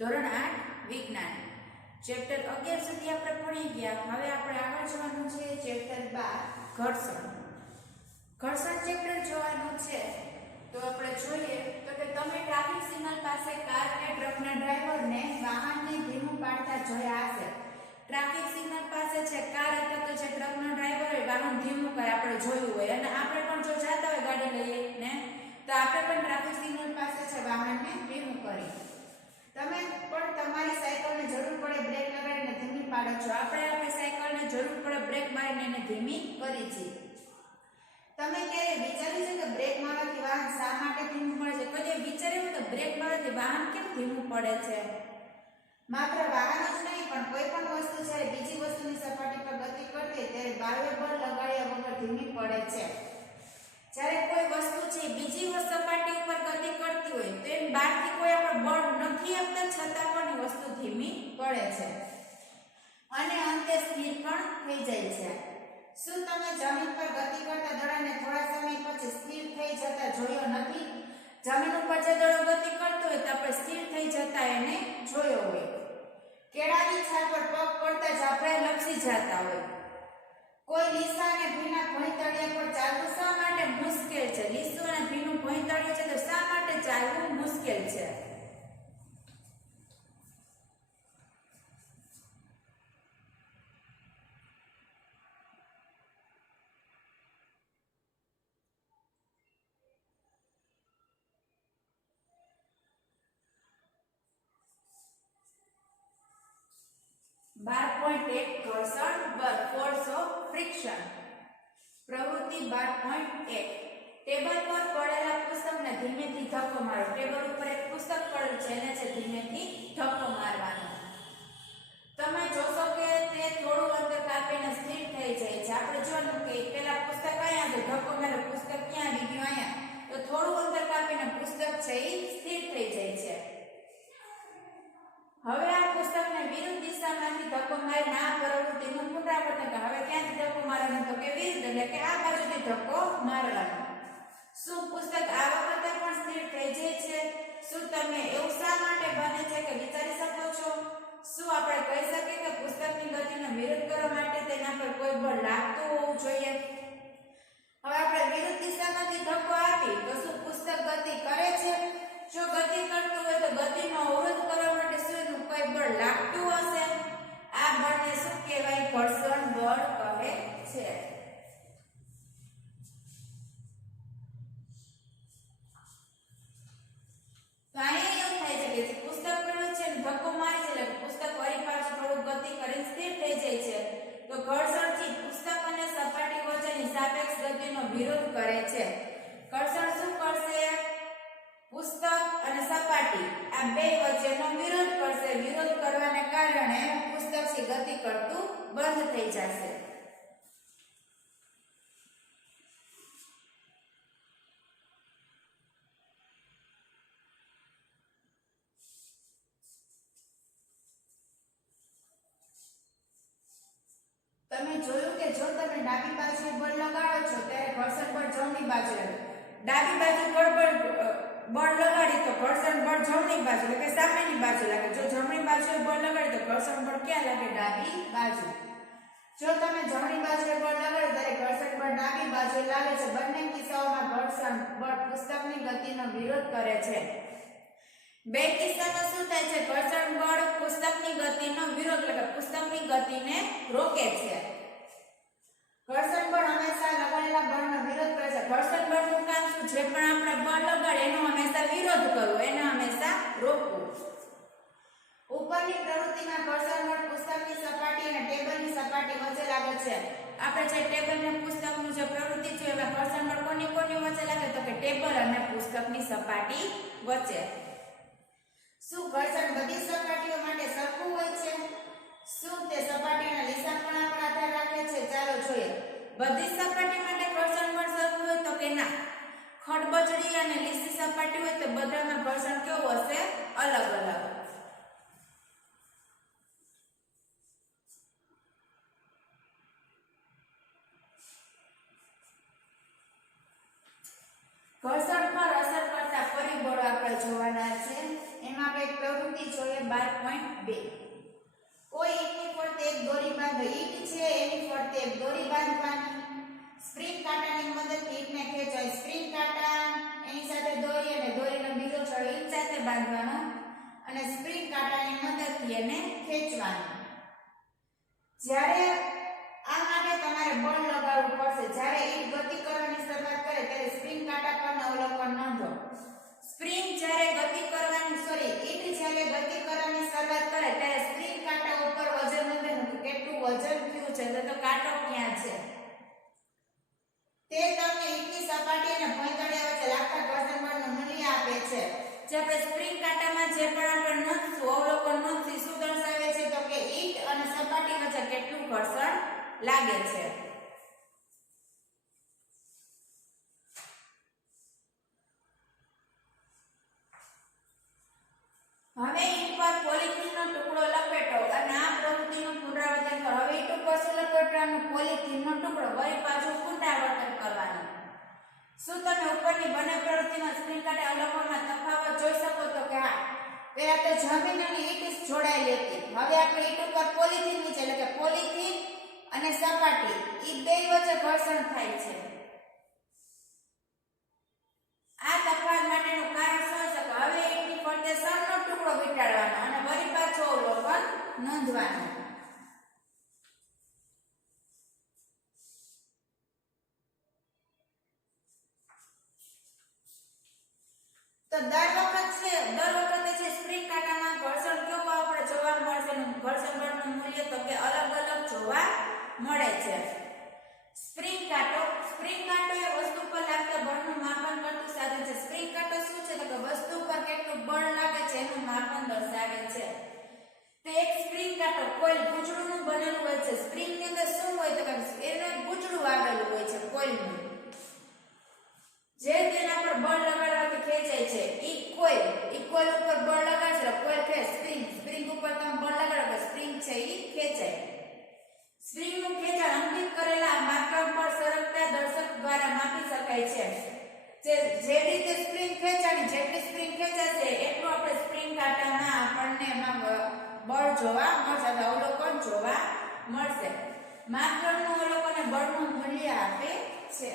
ધોરણ 8 વિજ્ઞાન ચેપ્ટર 11 સુધી આપણે ભણી ગયા। હવે આપણે આગળ જોવાનું છે ચેપ્ટર 12 ઘર્ષણ। ઘર્ષણ ચેપ્ટર જોવાનું છે તો આપણે જોઈએ તો કે તમે ટ્રાફિક સિગ્નલ પાસે કાર કે ટ્રકના ડ્રાઈવરને વાહનને ધીમું પાડતા જોયા હશે। ટ્રાફિક સિગ્નલ પાસે છે કાર એટલે તો જે ટ્રકનો ડ્રાઈવર હોય વાહન ધીમું કરે આપણે જોયું હોય, અને આપણે પણ જો જાતા હોય ગાડી લઈએ ને તો આપણે પણ ટ્રાફિક સિગ્નલ પાસે છે વાહનને ધીમું કરી। તમે પણ તમારી સાયકલને જરૂર પડે બ્રેક લગાડીને ધીમી પાડો છો। આપણે આપણી સાયકલને જરૂર પડે બ્રેક મારીને એને ધીમી કરી છે। તમે ક્યારે વિચાર્યું છે કે બ્રેક મારવાથી વાહન શા માટે ધીમું પડે છે? કદી વિચાર્યું કે બ્રેક મારવાથી વાહન કેમ ધીમું પડે છે? માત્ર વાહન જ નહીં પણ કોઈ પણ વસ્તુ જ્યારે બીજી વસ્તુની સપાટી પર ગતિ કરતી ત્યારે બાહ્ય બળ લગાડ્યા વગર ધીમી પડે છે। જ્યારે કોઈ વસ્તુ છે બીજી સપાટી ઉપર ગતિ કરતી હોય તો એમ બહારથી કોઈ આપણે બળ નથી આપતા છતાં પણ વસ્તુ ધીમી પડે છે અને અંતે સ્થિર પણ થઈ જાય છે। શું તમે જમીન પર ગતિ કરતા દડાને થોડા સમય પછી સ્થિર થઈ જતા જોયો નથી? જમીન ઉપર જે દડો ગતિ કરતો હોય તો આપણે સ્થિર થઈ જતા એને જોયો હોય। કેળાની છાલ પર પગ પડતા જ આપણે લપસી જતા હોય। કોઈ લીસા અને ભીના ભોંયતળિયા પર ચાલવું શા માટે મુશ્કેલ છે? લીસું અને ભીનું ભોંયતળિયું છે તો શા માટે ચાલવું મુશ્કેલ છે? ઘર્ષણ બળ ફોર્સ ઓફ ફ્રિક્શન। પ્રવૃત્તિ 12.1 ટેબલ પર પડેલા પુસ્તકને ધીમેથી ધક્કો મારો। ટેબલ ઉપર એક પુસ્તક પડેલું છે એને છે ધીમેથી ધક્કો મારવાનો। તમે જોશો કે તે થોડું અંતર કાપીને સ્થિર થઈ જાય છે। આપણે જોવાનું કે પેલા પુસ્તક અહીંયા છે, ધક્કો મારો પુસ્તક ક્યાં આવી ગયું અહીંયા, તો થોડું અંતર કાપીને પુસ્તક છે એ સ્થિર થઈ જાય છે। હવે આ પુસ્તકને વિરુદ્ધ દિશામાંથી ધક્કો મારીને આ પ્રવૃત્તિનું પુનરાવર્તન કરો। હવે ક્યાંથી ધક્કો મારવાનો? તો કે વિરુદ્ધ, એટલે કે આ બાજુથી ધક્કો મારવાનો। શું પુસ્તક આ વખતે પણ સ્થિર થઈ જાય છે? શું તમે એવું શા માટે બને છે કે વિચારી શકો છો? શું આપણે કહી શકીએ કે પુસ્તકની ગતિનો વિરોધ કરવા માટે તેના પર કોઈ બળ લાગતું હોવું જોઈએ? હવે આપણે વિરુદ્ધ દિશામાંથી ધક્કો આપી તો શું પુસ્તક ગતિ કરે છે? જો ગતિ કરતું હોય તો ગતિનો અવરોધ કરવા માટે શું એનું કોઈ બળ લાગતું હશે? આ બળને શું કહેવાય? ઘર્ષણ બળ કહે છે। તો અહીંયા એવું થાય છે કે પુસ્તક પડ્યું છે ને ધક્કો મારે છે એટલે પુસ્તક વળી પાછું થોડું ગતિ કરીને સ્થિર થઈ જાય છે। તો ઘર્ષણથી પુસ્તક અને સપાટી વચ્ચેની સાપેક્ષ ગતિનો વિરોધ કરે છે। ઘર્ષણ શું કરશે? પુસ્તક અને સપાટી આ બે વચ્ચેનો વિરોધ કરશે। વિરોધ કરવાને કારણે પુસ્તક થી ગતિ કરતું બંધ થઈ જશે। તમે જોયું કે જો તમે ડાબી બાજુએ બળ લગાડો છો ત્યારે ઘર્ષણ બળ જમણી બાજુ લાગે। ડાબી બાજુ બળ લગાડી તો ઘર્ષણ બળ જમણી બાજુ એટલે કે સામેની બાજુ લાગે। જો જમણી બાજુએ બળ લગાડી તો ઘર્ષણ બળ ક્યાં લાગે? ડાબી બાજુ। જો તમે જમણી બાજુએ બળ લગાડો ત્યારે ઘર્ષણ બળ ડાબી બાજુએ લાગે છે। બંને કિસ્સાઓમાં ઘર્ષણ બળ પુસ્તકની ગતિનો વિરોધ કરે છે। બે કિસ્સામાં શું થાય છે? ઘર્ષણ બળ પુસ્તકની ગતિનો વિરોધ એટલે કે પુસ્તકની ગતિને રોકે છે। ઘર્ષણ બળ હંમેશા લગાડેલા બળનો વિરોધ કરે છે। ઘર્ષણ બળનું કામ શું? જે પણ આપણે બળ લગાડે એનો હંમેશા વિરોધ કરવો, એને હંમેશા રોકવું। ઉપરની પ્રવૃત્તિમાં ઘર્ષણ બળ પુસ્તકની સપાટી અને ટેબલની સપાટી વચ્ચે લાગે છે। આપણે જે ટેબલ અને પુસ્તકનું જે પ્રવૃત્તિ છે એમાં ઘર્ષણ બળ કોની વચ્ચે લાગે? તો કે ટેબલ અને પુસ્તકની સપાટી વચ્ચે। શું ઘર્ષણ બધી સપાટીઓ માટે સરખું હોય છે? શું તે સપાટીના લીસાપણા પર આધાર રાખે છે? ચાલો જોઈએ। બધી સપાટી માટે ઘર્ષણ બળ સરખું હોય તો કે ના। ખડબચડી અને લીસી સપાટી હોય તો બધામાં ઘર્ષણ કેવું હશે? અલગ અલગ। ઘર્ષણ પર અસર કરતા પરિબળો આપણે જોવાના છે। એમાં આપણે એક પ્રવૃત્તિ જોઈએ 12.2 કોઈ ઈંટની ફરતે એક દોરી બાંધો ઈંટ છે એની ફરતે એક દોરી બાંધવાની સ્પ્રિંગ કાંટાની મદદથી ઈંટને ખેંચાય સ્પ્રિંગ કાંટા એની સાથે દોરી અને દોરીનો બીજો છેડો ઈંટ સાથે બાંધવાનો અને સ્પ્રિંગ કાંટાની મદદથી એને ખેંચવાનું જ્યારે આ માટે તમારે બળ લગાવવું પડશે જ્યારે ઈંટ ગતિ કરવાની શરૂઆત કરે ત્યારે સ્પ્રિંગ કાંટા પરનું અવલોકન નોંધો સ્પ્રિંગ જ્યારે ગતિ કરવાની ઈંટ જ્યારે ગતિ કરવાની શરૂઆત કરે ત્યારે સ્પ્રિંગ કાંટા ઉપર વજન નોંધવાનું કે કેટલું વજન થયું છે તો કાંટો ક્યાં છે તે તમને ઈંટની સપાટી અને ભોંયતળિયા વચ્ચે લાગતા ઘર્ષણ બળનું મૂલ્ય આપે છે જે આપણે સ્પ્રિંગ કાંટામાં જે પણ આપણે નોંધશું અવલોકન નોંધશું શું દર્શાવે છે તો કે ઈંટ અને સપાટી વચ્ચે કેટલું ઘર્ષણ લાગે છે હવે ઈંટ પર પોલિથીનનો ટુકડો લપેટો અને આ પ્રવૃત્તિનું પુનરાવર્તન કરો હવે ઈંટ ઉપર શું લપેટવાનું પોલિથીનનો ટુકડો વળી પાછું પુનરાવર્તન કરવાનું શું તમે ઉપરની બંને પ્રવૃત્તિમાં સ્પ્રિંગ કાંટા અવલોકનમાં તફાવત જોઈ શકો તો કે હા પહેલા તો જમીન અને ઈંટ જોડાયેલી હતી હવે આપણે ઈંટ ઉપર પોલિથીન નીચે એટલે કે પોલિથીન અને સપાટી ઈ બે વચ્ચે ઘર્ષણ થાય છે આ તફાવત માટેનું કારણ શું છે કે હવે ઈંટની ફરતે સરનો ટુકડો વીંટાળવાનો અને વળી પાછો અવલોકન નોંધવાનું તો દર વખતે છે સ્પ્રિંગ કાંટામાં ઘર્ષણ કેવું આપણે જોવા મળશે ઘર્ષણ બળનું મૂલ્ય તો કે અલગ અલગ જોવા મળે છે સ્પ્રિંગ કાંટો એ વસ્તુ પર લાગતા બળનું માપન કરતું સાધન છે સ્પ્રિંગ કાંટો શું છે તો કે વસ્તુ પર કેટલું બળ લાગે છે એનું માપન દર્શાવે છે તો એક સ્પ્રિંગ કાંટો કોઇલ પૂંછડુંનું બનેલું હોય છે સ્પ્રિંગ ની અંદર શું હોય તો કે એનું પૂંછડું આવેલું હોય છે કોઇલનું જે તેના પર બળ લગાડવાથી ખેંચાય છે ઈ કોઇલ ઉપર બળ લગાડશે કોઇલ કે સ્પ્રિંગ ઉપર તમે બળ લગાડો તો સ્પ્રિંગ છે ઈ ખેંચાય સ્પ્રિંગ નું ખેંચાણ અંકિત કરેલા માપન પર સરકતા દર્શક દ્વારા માપી શકાય છે જે રીતે સ્પ્રિંગ ખેંચાણી જેટલી સ્પ્રિંગ ખેંચાશે એટલું આપણે સ્પ્રિંગ કાંટામાં આપણને એમાં બળ જોવા મળશે અવલોકન જોવા મળશે માપનનું અવલોકન અને બળનું મૂલ્ય આપે છે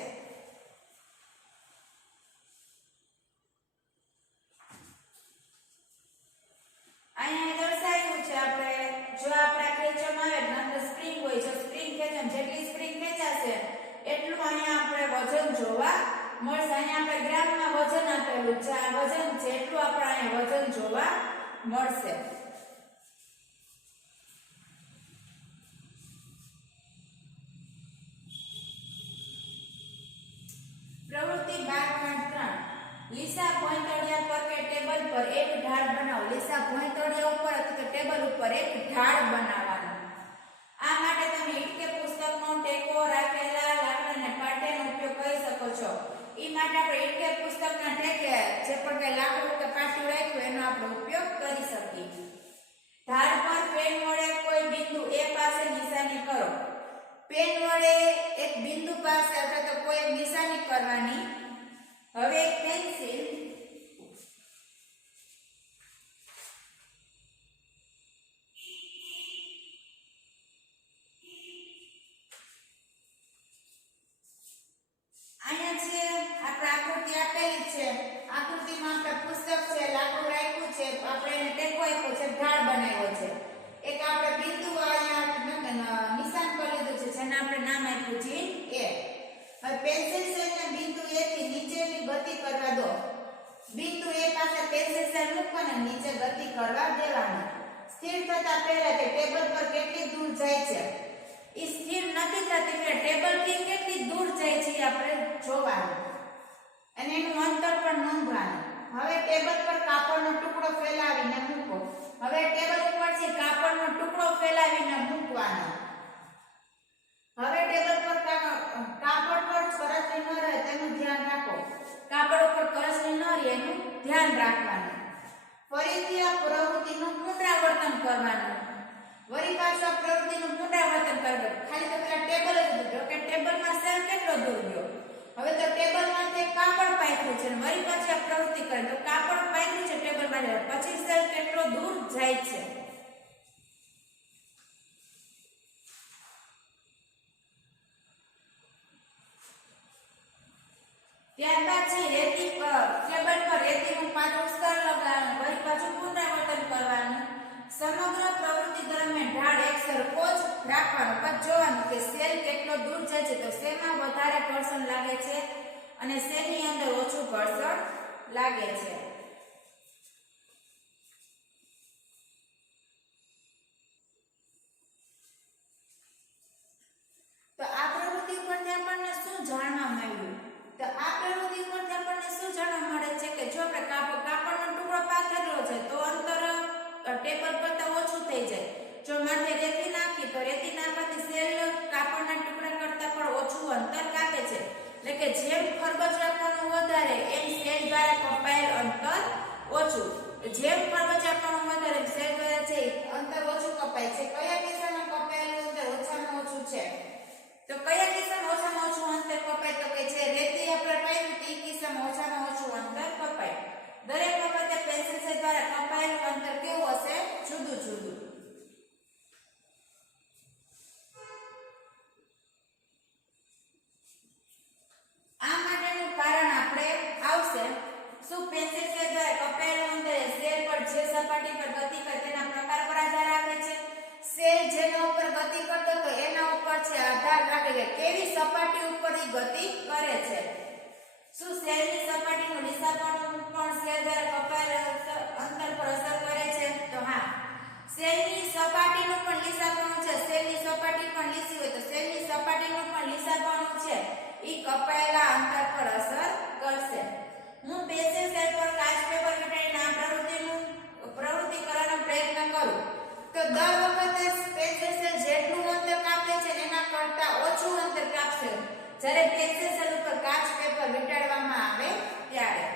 અહીંયા દર્શાવ્યું છે આપણે જો આપણા ખેંચવામાં આવે અંદર સ્પ્રિંગ હોય જો સ્પ્રિંગ ખેંચે જેટલી સ્પ્રિંગ ખેંચાશે એટલું અહીંયા આપણે વજન જોવા મળશે અહીંયા આપણે ગ્રામમાં વજન આપેલું છે આ વજન છે એટલું આપણે અહીંયા વજન જોવા મળશે પ્રવૃત્તિ 12.3 લીસા ભોંયતળિયા પર કે ટેબલ પર એક ઢાળ બનાવો લીસા ભોંયતળિયા ઉપર અથવા તો ટેબલ ઉપર એક ઢાળ બનાવવાનો આ માટે તમે ઈંટ કે પુસ્તકનો ટેકો રાખેલા લાકડાને પાટેનો ઉપયોગ કરી શકો છો ઈ માટે આપણે ઈંટ કે પુસ્તકના ટેકે જે પણ કે લાકડું કે પાટિયું રાખ્યું એનો આપણે ઉપયોગ કરી શકીએ ઢાળ પર પેન વડે કોઈ બિંદુ A પાસે નિશાની કરો પેન વડે એક બિંદુ પાસે અથવા તો કોઈ એક નિશાની કરવાની હવે એક પેન્સિલ અહીંયા છે આપણે આકૃતિ આપેલી છે આકૃતિમાં આપણે પુસ્તક છે લાકડું રાખ્યું છે આપણે એને ટેકો આપ્યો છે ઢાળ બનાવ્યો છે એક આપણે બિંદુ અહીંયા નિશાન કરી લીધું છે જેને આપણે નામ આપ્યું છે A હવે પેન્સિલ સેલને બિંદુ A થી નીચેની ગતિ કરવા દો બિંદુ A પાસે પેન્સિલ સેલ મૂકવાને નીચે ગતિ કરવા દેવાનું સ્થિર થતા પહેલા તે ટેબલ પર કેટલી દૂર જાય છે ઈ સ્થિર નથી થતી એટલે ટેબલ થી કેટલી દૂર જાય છે આપણે જોવાનું અને એનું અંતર પણ નોંધવાનું હવે ટેબલ પર કાપડનો ટુકડો ફેલાવીને મૂકો હવે ટેબલ ઉપરથી કાપડનો ટુકડો ફેલાવીને મૂકવાનો હવે ટેબલ પર કાપડ પર કરચલી ન રહે તેનું ધ્યાન રાખો કાપડ ઉપર કરચલી ન રહે એનું ધ્યાન રાખવાનું ફરીથી આ પ્રવૃત્તિનું પુનરાવર્તન કરવાનું વળી પાછું આ પ્રવૃત્તિનું પુનરાવર્તન કરવું ખાલી તો પેલા ટેબલ જ હતું કે ટેબલમાં સેલ કેટલો દૂર ગયો હવે તો ટેબલમાં તે કાપડ પાથર્યું છે વળી પાછી આ પ્રવૃત્તિ કરે તો કાપડ પાથર્યું છે ટેબલમાં પછી જાય છે। ત્યારબાદ છે રેતી પર ટેબલ પર રેતીનું પાતળું સ્તર લગાવવાનું, ફરી પાછું પુનરાવર્તન કરવાનું। સમગ્ર પ્રવૃત્તિ દરમિયાન ઢાળ એકસરખો જ રાખવાનો। પછી જોવાનું કે સેલ કેટલો દૂર જાય છે, તો સેલમાં વધારે ઘર્ષણ લાગે છે અને સેલની અંદર ઓછું ઘર્ષણ લાગે છે। તો આ પ્રવૃત્તિ ઉપરથી આપણને શું જાણવા મળ્યું? તો આ પ્રવૃત્તિ ઉપરથી આપણને શું જાણવા મળે છે કે જો આપણે કાપડનો ટુકડો પાથરેલો છે તો અંતર ટેબલ કરતાં ઓછું થઈ જાય। જો માથે રેતી નાખી તો રેતી નાખવાથી સેલ કાપડના ટુકડા કરતાં પણ ઓછું અંતર કાપે છે। એટલે કે જેમ ખરબચ રાખવાનું વધારે એમ સેલ દ્વારા કપાયેલ અંતર ઓછું। જેમ ખરબચ રાખવાનું વધારે સેલ દ્વારા છે અંતર ઓછું કપાય છે। કયા કિસ્સામાં કપાયેલું અંતર ઓછામાં ઓછું છે? તો કયા કિસ્સામાં ઓછામાં ઓછું અંતર કપાય? તો કે જે રેતી આપણે પાયું તે કિસ્સામાં ઓછામાં ઓછું અંતર કપાય। દરેક વખતે પેન્સિલ સેલ દ્વારા કપાયેલું અંતર કેવું હશે? જુદું જુદું। આ માટેનું કારણ આપણે આવશે શું પેન્સિલ સેલ દ્વારા કપાયેલું અંતર સેલ પર જે સપાટી પર ગતિ કરે તેના પ્રકાર પર આધાર રાખે છે। સેલ જેના ઉપર ગતિ કરતો તો એના ઉપર છે આધાર રાખે કે કેવી સપાટી ઉપર ઈ ગતિ કરે છે। શું સેલની સપાટીનું લીસાપણું પણ સેલ દ્વારા કપાયેલા અંતર પર અસર કરે છે? તો હા, સેલની સપાટીનું પણ લીસાપણું છે। સેલની સપાટી પણ લીસી હોય તો સેલની સપાટીનું પણ લીસાપણું છે ઈ કપાયેલા અંતર પર અસર કરશે। હું પેન્સિલ સેલ પર કાચ પેપર વીંટાળીને આ પ્રવૃત્તિ કરવાનો પ્રયત્ન કરું તો દર વખતે પેન્સિલ સેલ જેટલું અંતર કાપે છે એના કરતાં ઓછું અંતર કાપશે જ્યારે પેન્સિલ સેલ ઉપર કાચ પેપર વીંટાળવામાં આવે ત્યારે।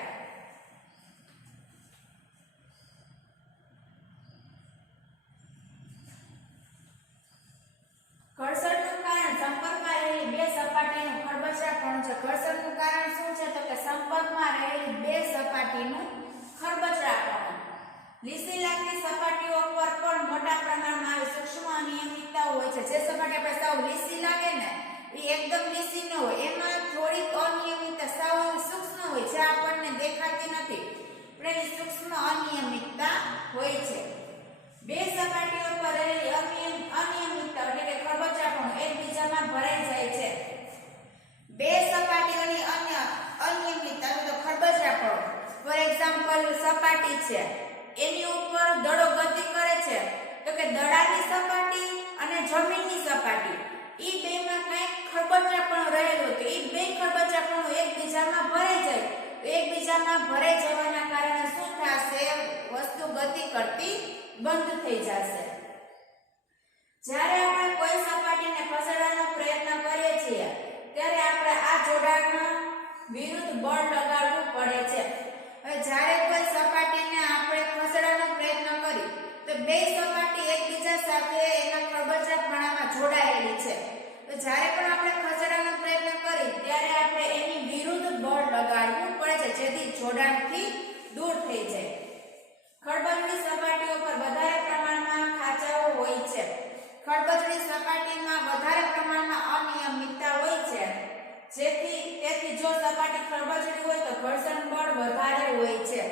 ઘર્ષણનું કારણ સંપર્કમાં રહેલી બે સપાટીનું ખરબચડાપણું છે। ઘર્ષણનું કારણ શું છે? તો કે સંપર્કમાં રહેલી બે સપાટીનું ખરબચડાપણું। લીસી લાગતી સપાટીઓ પર પણ મોટા પ્રમાણમાં સૂક્ષ્મ અનિયમિતતાઓ હોય છે। જે સપાટી આપણે સાવ લીસી લાગે ને એ એકદમ લીસી ન હોય, એમાં થોડીક અનિયમિતતા સાવ સૂક્ષ્મ હોય જે આપણને દેખાતી નથી, પણ એ સૂક્ષ્મ અનિયમિતતા હોય છે। બે સપાટીઓ પર રહેલી અનિયમિતતા એટલે કે ખરબચડાપણું એકબીજામાં ભરાઈ જાય છે। બે સપાટીઓની અનિયમિતતા એટલે ખરબચડાપણું, ફોર એક્ઝામ્પલ સપાટી છે એની ઉપર દડો ગતિ કરે છે તો કે દડાની સપાટી અને જમીનની સપાટી ઈ બેમાં કંઈક ખરબચડાપણું રહેલું તો ઈ બે ખરબચડાપણું એકબીજામાં ભરાઈ જાય તો એકબીજામાં ભરાઈ જવાના કારણે શું થશે? વસ્તુ ગતિ કરતી બંધ થઈ જશે। જ્યારે આપણે કોઈ સપાટીને ખસેડવાનો પ્રયત્ન કરીએ છીએ ત્યારે આપણે આ જોડાણમાં વિરુદ્ધ બળ લગાડવું પડે છે। હવે જ્યારે કોઈ સપાટીને આપણે ખસેડવાનો પ્રયત્ન કરી તો બે સપાટી એકબીજા સાથે એના ખરબચડાપણામાં જોડાયેલી છે, તો જ્યારે પણ આપણે ખસેડવાનો પ્રયત્ન કરી ત્યારે આપણે એની વિરુદ્ધ બળ લગાડવું પડે છે જેથી જોડાણથી દૂર થઈ જાય। ખરબચડી સપાટીઓ પર વધારે પ્રમાણમાં ખાંચાઓ હોય છે। ખરબચડી સપાટીમાં વધારે પ્રમાણમાં અનિયમિતતા હોય છે તેથી જો સપાટી ખરબચડી હોય તો ઘર્ષણ બળ વધારે હોય છે।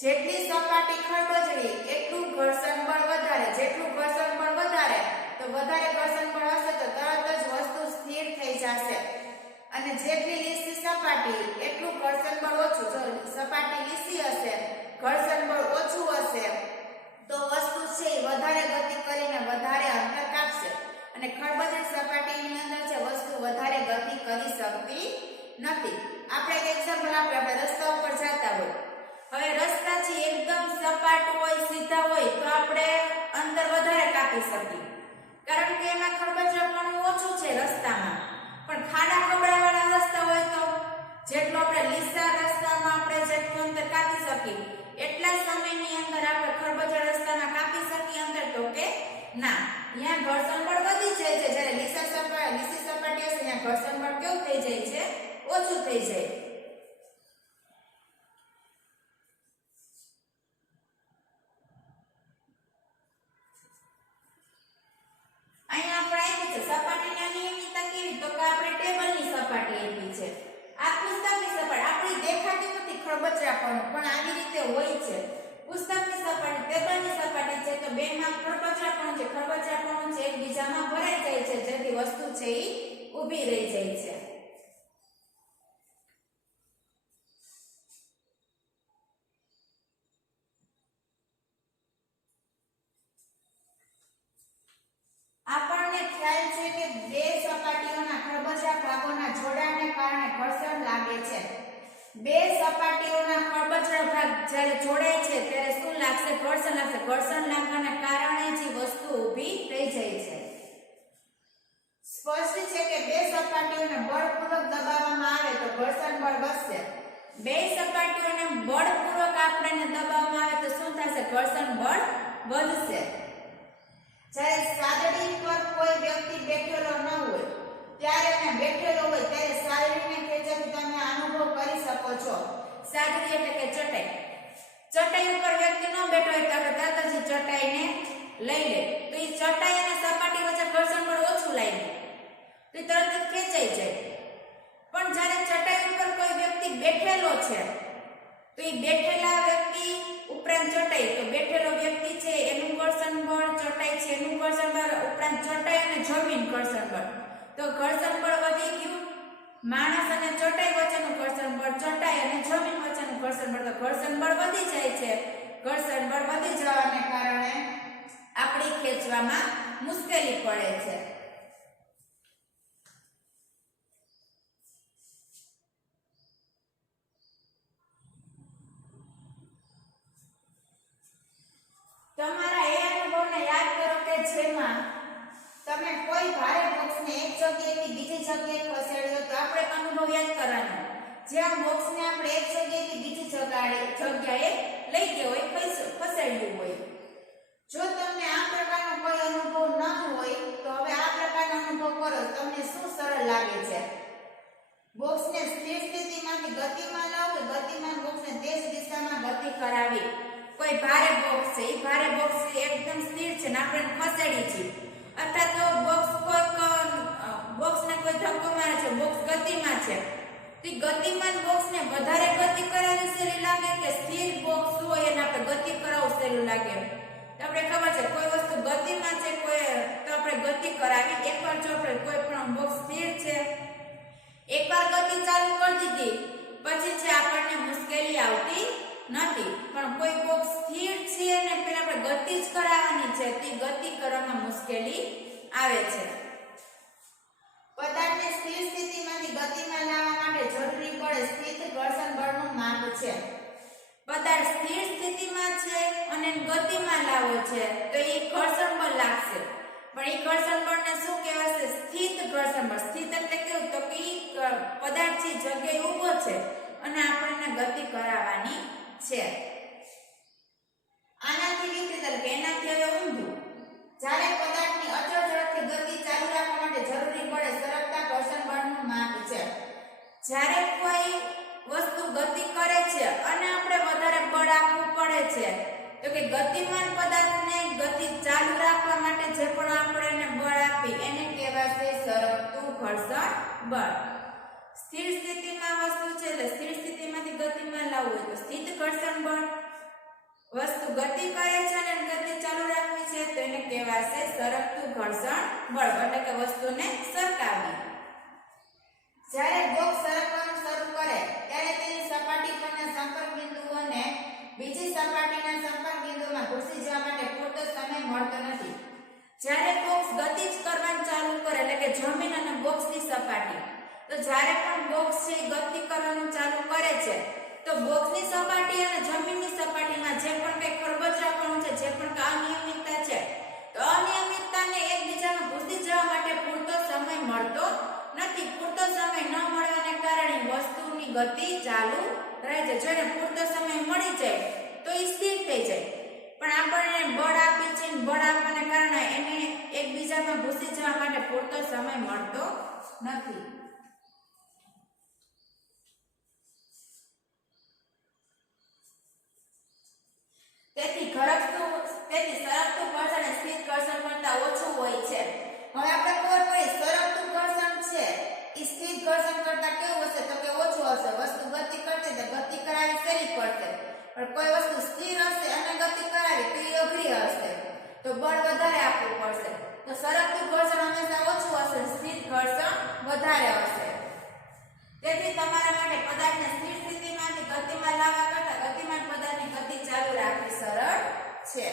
જેટલી સપાટી ખરબચડી એટલું ઘર્ષણ બળ વધારે, જેટલું ઘર્ષણ બળ વધારે તો વધારે ઘર્ષણ બળ હશે તો તરત જ વસ્તુ સ્થિર થઈ જશે અને જેટલી લીસી સપાટી એટલું ઘર્ષણ બળ ઓછું। જો સપાટી લીસી હશે, ઘર્ષણ બળ ઓછું હશે તો વસ્તુ છે વધારે ગતિ કરીને વધારે અંતર કાપશે અને ખરબચડી સપાટીની અંદર છે વસ્તુ વધારે ગતિ કરી શકતી નથી। આપણે એક એક્ઝામ્પલ આપણે રસ્તા ઉપર જતા હોય, હવે રસ્તા છે એકદમ સપાટ હોય, સીધા હોય તો આપણે અંતર વધારે કાપી શકીએ કારણ કે એમાં ખરબચડાપણું ઓછું છે રસ્તામાં। પણ ખાડા ખબડાવાળા રસ્તા હોય તો જેટલો આપણે લીસા રસ્તામાં આપણે જેટલું અંતર કાપી શકીએ એટલા સમયની અંદર આપણે ખરબચડા રસ્તામાં કાપી શકીએ અંતર? તો કે ના, ત્યાં ઘર્ષણ બળ વધી જાય છે। જ્યારે લીસી સપાટી હશે ત્યાં ઘર્ષણ બળ કેવું થઈ જાય છે? ઓછું થઈ જાય। ઊભી રહી જાય છે. આપણને ખ્યાલ છે કે બે સપાટીઓના ખરબચડા ભાગોના જોડાણને કારણે ઘર્ષણ લાગે છે. બે સપાટીઓના ખરબચડા ભાગ જ્યારે જોડાય છે ત્યારે શું લાગશે? ઘર્ષણ લાગશે. ઘર્ષણ લાગવાના કારણે જે વસ્તુ ઊભી રહી જાય છે. સ્પષ્ટ છે કે બે સપાટીઓને બળપૂર્વક દબાવવામાં આવે તો ઘર્ષણ બળ વધશે. બે સપાટીઓને બળપૂર્વક આપણે દબાવવામાં આવે તો શું થશે? ઘર્ષણ બળ વધશે. જ્યારે સાદડી પર કોઈ વ્યક્તિ બેઠેલો ન હોય ત્યારે અને બેઠેલો હોય ત્યારે સાદડીને ખેંચવાથી તમે અનુભવ કરી શકો છો. સાદડી એટલે કે ચટાઈ. ચટાઈ ઉપર વ્યક્તિ ન બેઠો હોય તો આપણે તરત જ ચટાઈને લઈ લે તો એ ચટાઈ અને સપાટી વચ્ચે ઘર્ષણ બળ ઓછું લાગે તો તરત જ ખેંચાઈ જાય. પણ જ્યારે ચટાઈ ઉપર કોઈ વ્યક્તિ બેઠેલો છે તો એ બેઠેલા વ્યક્તિ ઉપરાંત ચટાઈ તો બેઠેલો વ્યક્તિ છે એનું ઘર્ષણ બળ, ચટાઈ છે એનું ઘર્ષણ બળ, ઉપરાંત ચટાઈ અને જમીન ઘર્ષણ બળ તો ઘર્ષણ બળ વધી ગયું. માણસ અને ચટાઈ વચ્ચેનું ઘર્ષણ બળ, ચટાઈ અને જમીન વચ્ચેનું ઘર્ષણ બળ તો ઘર્ષણ બળ વધી જાય છે. ઘર્ષણ બળ વધી જવાને કારણે આપણે ખેંચવામાં મુશ્કેલી પડે છે. તમારા એ અનુભવને યાદ કરો કે જેમાં તમે કોઈ ભારે બોક્સને એક જગ્યાએથી બીજી જગ્યાએ ખસેડ્યો તો આપણે અનુભવ યાદ કરવાનો. જ્યાં બોક્સને આપણે એક જગ્યાએથી બીજી જગ્યાએ લઈ ગયો હોય, ખસેડ્યું હોય. જો તમને આ પ્રકારનો કોઈ અનુભવ ન હોય તો હવે આ પ્રકારનો અનુભવ કરો. તમને શું સરળ લાગે છે? બોક્સને સ્થિર સ્થિતિમાંથી ગતિમાં લાવો કે ગતિમાન બોક્સને તે જ દિશામાં ગતિ કરાવી. કોઈ ભારે બોક્સ છે, એ ભારે બોક્સ એકદમ સ્થિર છે ને આપણે ખસેડી છે અથવા તો બોક્સને કોઈ ધક્કો મારે છે, બોક્સ ગતિમાં છે તો ગતિમાન બોક્સને વધારે ગતિ કરાવી સહેલું લાગે કે સ્થિર બોક્સ હોય એને આપણે ગતિ કરાવવું સહેલું લાગે? તો આપણે ખબર છે કોઈ વસ્તુ ગતિમાં છે તો આપણે ગતિ કરાવી. એકવાર જો આપણે કોઈ પણ બોક્સ સ્થિર છે એકવાર ગતિ ચાલુ કરી દીધી પછી છે આપણને મુશ્કેલી આવતી નથી. પણ કોઈ બોક્સ સ્થિર છે અને પેલા આપણે ગતિ જ કરાવવાની છે તો ગતિ કરવામાં મુશ્કેલી આવે છે. પદાર્થને સ્થિર સ્થિતિમાંથી ગતિમાં લાવવા માટે જરૂરી પડે સ્થિત ઘર્ષણ બળનું માપ છે. પદાર્થ સ્થિર સ્થિતિમાં છે અને ગતિમાં લાવવો છે તો એ ઘર્ષણ બળ લાગશે. પણ એ ઘર્ષણ બળને શું કહેવાશે? સ્થિત ઘર્ષણ બળ. સ્થિત એટલે કેવું? તો કે પદાર્થ જે જગ્યાએ ઊભો છે અને આપણને ગતિ કરાવવાની છે. આનાથી વિપરીત એટલે કે એનાથી હવે ઊંધું. જ્યારે પદાર્થની અચળ ઝડપથી ગતિ ચાલુ રાખવા માટે જરૂરી પડે સરકતા ઘર્ષણ બળનું માપ છે. જ્યારે કોઈ વસ્તુ ગતિ કરે છે અને આપણે વધારે બળ આપવું પડે છે તો કે ગતિમાન પદાર્થને ગતિ ચાલુ રાખવા માટે જે પણ આપણે એને બળ આપી એને કહેવાશે સરકતું ઘર્ષણ બળ. સ્થિર સ્થિતિમાં વસ્તુ છે એટલે સ્થિર સ્થિતિમાંથી ગતિમાં લાવવું હોય તો સ્થિત ઘર્ષણ બળ. વસ્તુ ગતિ કરે છે અને ગતિ ચાલુ રાખવી છે તો એને કહેવાશે સરકતું ઘર્ષણ બળ એટલે કે વસ્તુને સરકાવવી. જ્યારે બોક્સ સરકવાનું શરૂ કરે ત્યારે તેની સપાટી પરના સંપર્ક બિંદુઓને બીજી સપાટીના સંપર્ક બિંદુમાં ઘૂસી જવા માટે પૂરતો સમય મળતો નથી. જ્યારે બોક્સ ગતિ જ કરવાનું ચાલુ કરે એટલે કે જમીન અને બોક્સની સપાટી તો જ્યારે પણ બોક્સ છે ગતિ કરવાનું ચાલુ કરે છે તો બોક્સની સપાટી અને જમીનની સપાટીમાં જે પણ કંઈ ખરબચડાપણું છે, જે પણ અનિયમિતતા છે તો અનિયમિતતાને એકબીજામાં ઘૂસી જવા માટે પૂરતો સમય મળતો નથી. પૂરતો સમય ન મળવાને કારણે વસ્તુની ગતિ ચાલુ રહે છે. જો એને પૂરતો સમય મળી જાય તો એ સ્થિર થઈ જાય. પણ આપણને બળ આપી છે બળ આપવાને કારણે એને એકબીજામાં ઘૂસી જવા માટે પૂરતો સમય મળતો નથી. તેથી સરકતું ઘર્ષણ એ સ્થિત ઘર્ષણ કરતા ઓછું હોય છે. હવે આપણે ખબર પડી સરકતું ઘર્ષણ છે એ સ્થિત ઘર્ષણ કરતા કેવું હશે? તો કે ઓછું હશે. વસ્તુ ગતિ કરશે તો ગતિ કરાવી સહેલી પડશે. પણ કોઈ વસ્તુ સ્થિર હશે અને ગતિ કરાવી તો એ અઘરી હશે તો બળ વધારે આપવું પડશે. તો સરકતું ઘર્ષણ હંમેશા ઓછું હશે, સ્થિત ઘર્ષણ વધારે વધારે હશે. તેથી તમારા માટે પદાર્થને સ્થિર સ્થિતિમાંથી ગતિમાં લાવવા કરતાં ગતિમાન પદાર્થની ગતિ ચાલુ રાખવી સરળ છે.